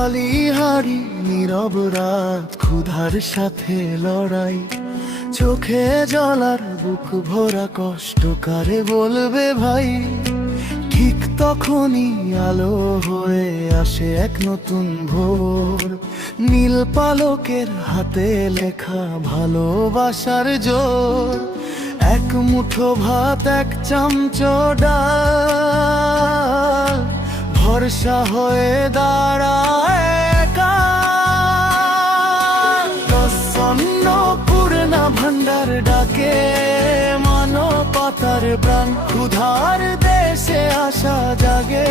খালি হাড়ি নীরব রাত, ক্ষুধার সাথে লড়াই, চোখে জলার বুক ভরা কষ্ট কারে বলবে ভাই। ঠিক তখনই আলো হয়ে আসে এক নতুন ভোর, নীল পালকের হাতে লেখা ভালোবাসার জোর। এক মুঠো ভাত, এক চামচো ডাল, ভরসা হয়ে দাঁড়ায় অন্নপূর্ণা ভান্ডার ডাকে মানবতার প্রাণ। ক্ষুধার দেশে আশা জাগে,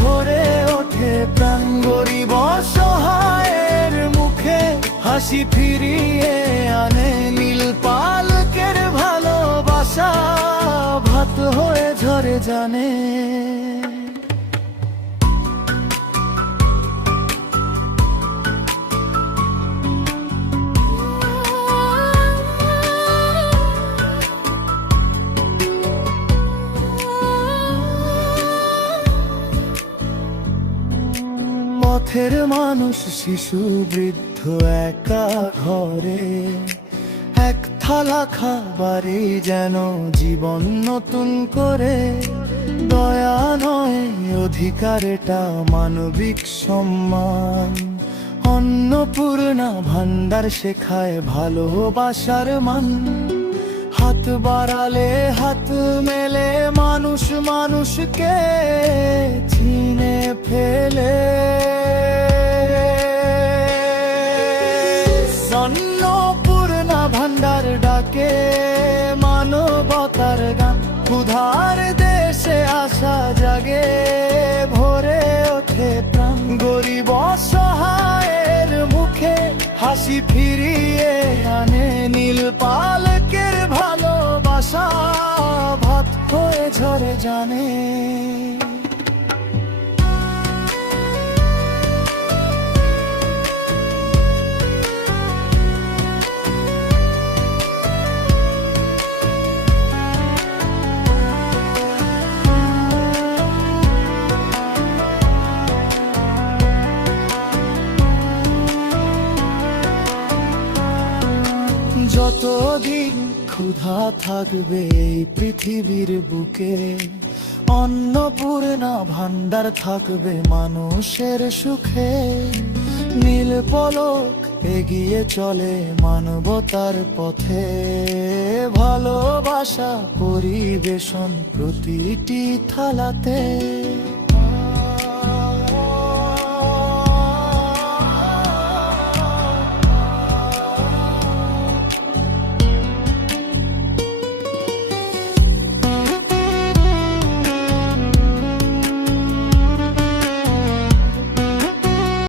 ভরে ওঠে প্রাণ। গরিব অসহায়ের মুখে হাসি ফিরিয়ে আনে নীল পালকের ভালোবাসা, ভাত হয়ে ঝরে জানে। পথের মানুষ, শিশু, বৃদ্ধ একা ঘরে, এক থালা খাবারই যেন জীবন নতুন করে। দয়া নয় অধিকার, এটা মানবিক সম্মান। অন্নপূর্ণা ভান্ডার শেখায় ভালোবাসার মান। হাত বাড়ালে হাত মেলে, মানুষ মানুষকে চিনে ফেলে। অন্নপূর্ণা ভান্ডার ডাকে মানবতার গান। ক্ষুধার দেশে আশা জাগে, ভরে ওঠে প্রাণ। গরিব অসহায়ের মুখে হাসি ফিরিয়ে আনে নীল পালকের ভালোবাসা, ভাত হয়ে ঝরে জানে। যতদিন ক্ষুধা থাকবে এই পৃথিবীর বুকে, অন্নপূর্ণা ভান্ডার থাকবে মানুষের সুখে। নীল পলক এগিয়ে চলে মানবতার পথে, ভালোবাসা পরিবেশন প্রতিটি থালাতে।